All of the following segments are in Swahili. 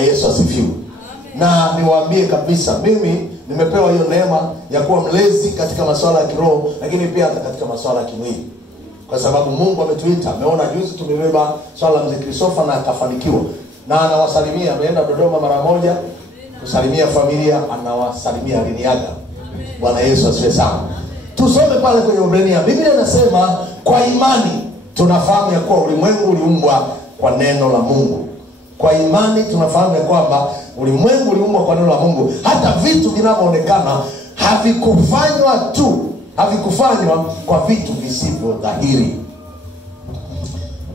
Yesu asifiwe. Na niwaambie kabisa, mimi nimepewa hiyo neema ya kuwa mlezi katika masuala ya kiroho, lakini pia hata katika masuala ya kimwili. Kwa sababu Mungu ametuita. Ameona juzi tumebeba swala la Mzee Christopher na akafanikiwa. Na anawasalimia, ameenda Dodoma mara moja kusalimia familia, anawasalimia aliniaga. Bwana Yesu asifiwe sana. Tusome pale kwenye Waebrania. Biblia inasema kwa imani tunafahamu ya kuwa ulimwengu uliumbwa kwa neno la Mungu. Kwa imani tunafahamu ya kwamba ulimwengu uliumbwa kwa neno la Mungu. Hata vitu vinavyoonekana havikufanywa kwa vitu visivyo dhahiri.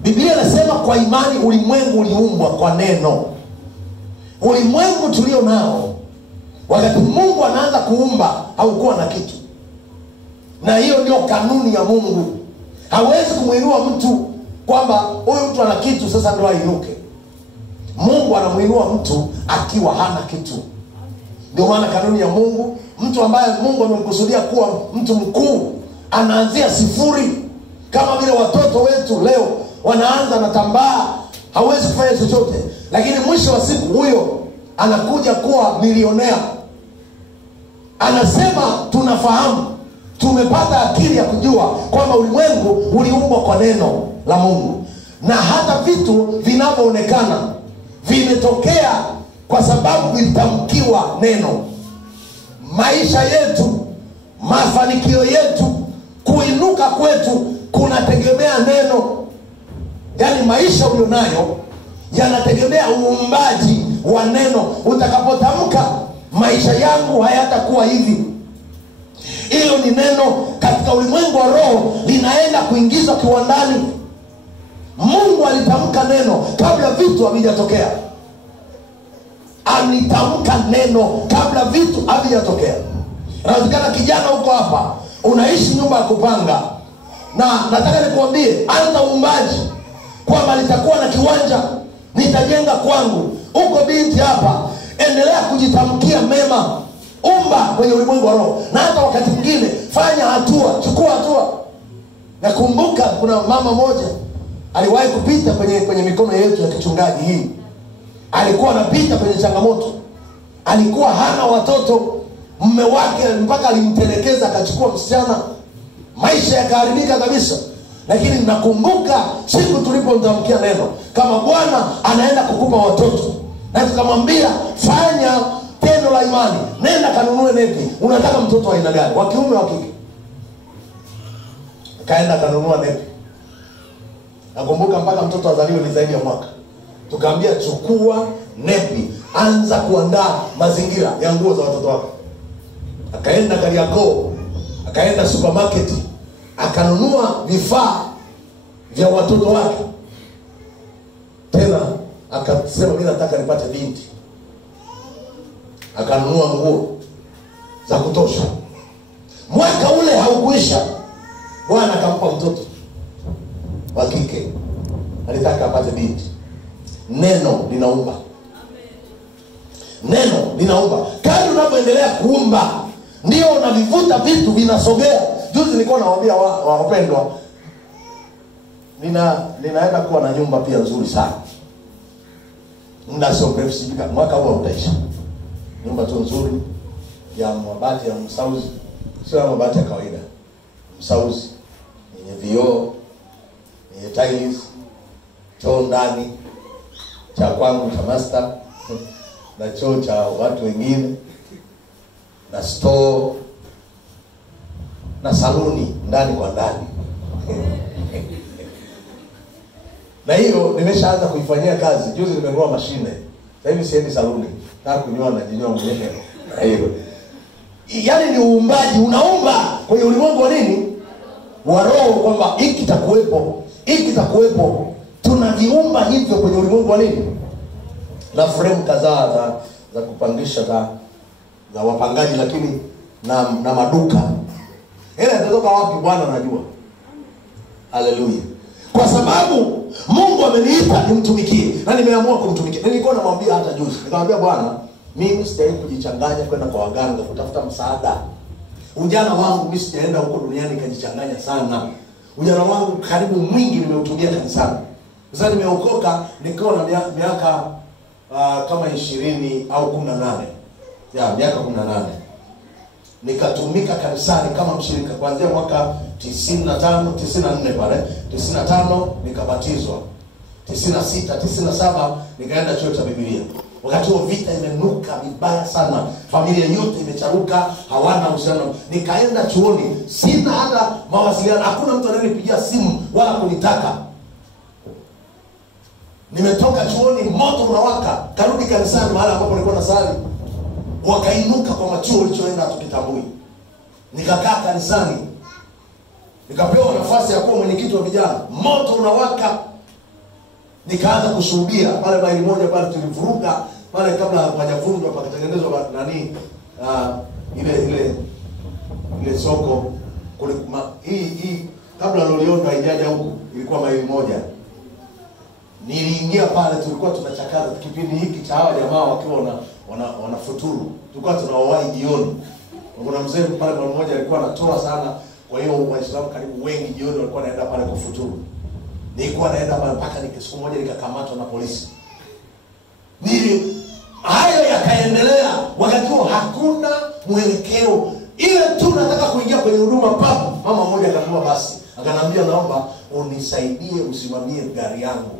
Biblia inasema kwa imani ulimwengu uliumbwa kwa neno. Ulimwengu tulio nao, wakati Mungu anaanza kuumba, haukuwa na kitu. Na hiyo ndio kanuni ya Mungu. Hawezi kumuinua mtu kwamba huyu mtu ana kitu sasa ndio ainuke. Mungu anamuinua mtu akiwa hana kitu. Ndio maana kanuni ya Mungu, mtu ambaye Mungu amemkusudia kuwa mtu mkuu, anaanzia sifuri. Kama vile watoto wetu leo wanaanza na tambaa, hawezi kufanya chochote, lakini mwisho wa siku huyo anakuja kuwa milionea. Anasema tunafahamu, tumepata akili ya kujua kwamba ulimwengu uliumbwa kwa neno la Mungu. Na hata vitu vinavyoonekana vimetokea kwa sababu vilitamkiwa neno. Maisha yetu, mafanikio yetu, kuinuka kwetu kunategemea neno. Yaani maisha ulionayo yanategemea uumbaji wa neno. Utakapotamka maisha yangu hayatakuwa hivi, hilo ni neno. Katika ulimwengu wa roho linaenda kuingizwa kiwandani. Mungu alitamka neno kabla vitu havijatokea. Alitamka neno kabla vitu havijatokea. Inawezekana kijana huko hapa unaishi nyumba ya kupanga, na nataka nikuambie, anza uumbaji kwamba nitakuwa na kiwanja, nitajenga kwangu. Uko binti hapa, endelea kujitamkia mema. Umba kwenye ulimwengu wa roho. Na hata wakati mwingine fanya hatua, chukua hatua. Nakumbuka kuna mama moja aliwahi kupita kwenye mikono yetu ya kichungaji hii. Alikuwa anapita kwenye changamoto. Alikuwa hana watoto, mume wake mpaka alimtelekeza akachukua msichana. Maisha yakaharibika kabisa. Lakini nakumbuka siku tulipomtamkia neno, kama Bwana anaenda kukupa watoto, na tukamwambia fanya tendo la imani, nenda kanunue nepi. Unataka mtoto wa aina gani, wa kiume wa kike? Kaenda kanunua nepi. Nakumbuka mpaka mtoto azaliwe ni zaidi ya mwaka. Tukaambia chukua nepi, anza kuandaa mazingira ya nguo za watoto wako. Akaenda Kariakoo, akaenda supermarket, akanunua vifaa vya watoto wake. Tena akasema mimi nataka nipate binti. Akanunua nguo za kutosha. Mwaka ule haukuisha, Bwana akampa mtoto wa kike. Alitaka apate binti. Neno linaumba. Neno linaumba. Kadri unapoendelea kuumba, ndio unavivuta vitu vinasogea. Juzi nilikuwa nawaambia wapendwa, ninaenda kuwa na nyumba pia nzuri sana. Muda sio mrefu, sijui mwaka huu utaisha. Nyumba tu nzuri ya mabati ya msauzi, sio mabati ya kawaida. Msauzi yenye vioo, yenye tiles, choo ndani, cha kwangu cha master, na choo cha watu wengine, na store, na saluni ndani kwa ndani. Na hiyo nimeshaanza kuifanyia kazi. Juzi nimenunua mashine. Sasa hivi siendi saluni. Nataka kunyoa na jinyoa mwenyewe. Hiyo. Yaani ni uumbaji, unaumba kwenye ulimwengu wa nini? Wa roho, kwamba hiki kitakuwepo, hiki kitakuwepo. Tunaviumba hivyo kwenye ulimwengu wa nini? Na frame kadhaa za kupangisha za wapangaji, lakini na maduka. Ile inatoka wapi Bwana anajua. Haleluya. Kwa sababu Mungu ameniita nimtumikie, na nimeamua kumtumikia. Nilikuwa namwambia hata juzi, nikamwambia Bwana, mimi sitaki kujichanganya kwenda kwa waganga kutafuta msaada. Ujana wangu mimi sijaenda huko duniani kajichanganya sana. Ujana wangu karibu mwingi nimeutumia kanisani. Sasa nimeokoka nikiwa na miaka kama 20 au 18. Miaka 18. Nikatumika kanisani kama mshirika kuanzia mwaka 94 pale. 95 nikabatizwa. 96, 97 nikaenda chuo cha Biblia. Wakati huo vita imenuka vibaya sana. Familia yote imecharuka, hawana uhusiano. Nikaenda chuoni, sina hata mawasiliano, hakuna mtu anayenipigia simu wala kunitaka. Nimetoka chuoni, moto unawaka, karudi kanisani mahali ambapo nilikuwa nasali. Wakainuka kwa machuo ulichoenda tukitambui. Nikakaa kanisani. Nikapewa nafasi ya kuwa mwenyekiti wa vijana. Moto unawaka. Nikaanza kushuhudia pale maili moja pale tulivuruga pale kabla hajavunjwa pakatengenezwa ile soko kule hii kabla Loliondo haijaja huku ilikuwa maili moja. Niliingia pale, tulikuwa tunachakaza kipindi hiki cha hawa jamaa wakiwa wanafuturu. Tulikuwa tunawahi jioni. Kuna mzee pale mmoja alikuwa anatoa sana, kwa hiyo Waislamu karibu wengi jioni walikuwa wanaenda pale kufuturu. Nilikuwa naenda pale mpaka siku moja nikakamatwa na polisi. Hayo yakaendelea, wakati huo hakuna mwelekeo. Ile tu nataka kuingia kwenye huduma papo, mama mmoja akanunua basi. Akaniambia naomba unisaidie usimamie gari yangu.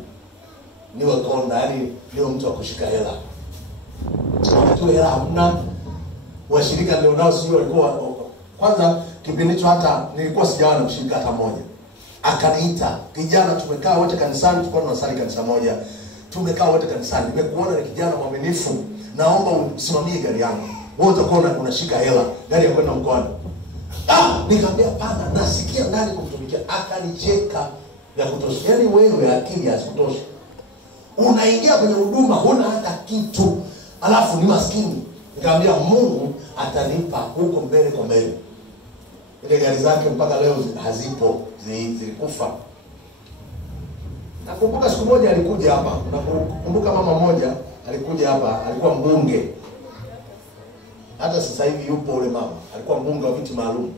Niwe konda, yani niwe mtu wa kushika hela. Wakati huo hela hamna. Washirika ndio nao sio walikuwa kwanza kipindi hicho hata nilikuwa sijawa na mshirika hata mmoja. Akaniita, kijana tumekaa wote kanisani, tulikuwa tunasali kanisa moja. Tumekaa wote kanisani, nimekuona ni kijana mwaminifu, naomba usimamie gari yangu. Wewe utakuwa unashika hela, gari ya kwenda mkoani. Nikamwambia pana, nasikia ndani kumtumikia. Akanicheka ya kutosha. Yaani wewe akili hasikutosha. Unaingia kwenye huduma huna hata kitu, alafu ni maskini. Nikamwambia Mungu atanipa huko mbele kwa mbele. Ile gari zake mpaka leo hazipo, zilikufa. Nakumbuka siku moja alikuja hapa. Nakumbuka mama moja alikuja hapa, alikuwa mbunge. Hata sasa hivi yupo ule mama. Alikuwa mbunge wa viti maalum.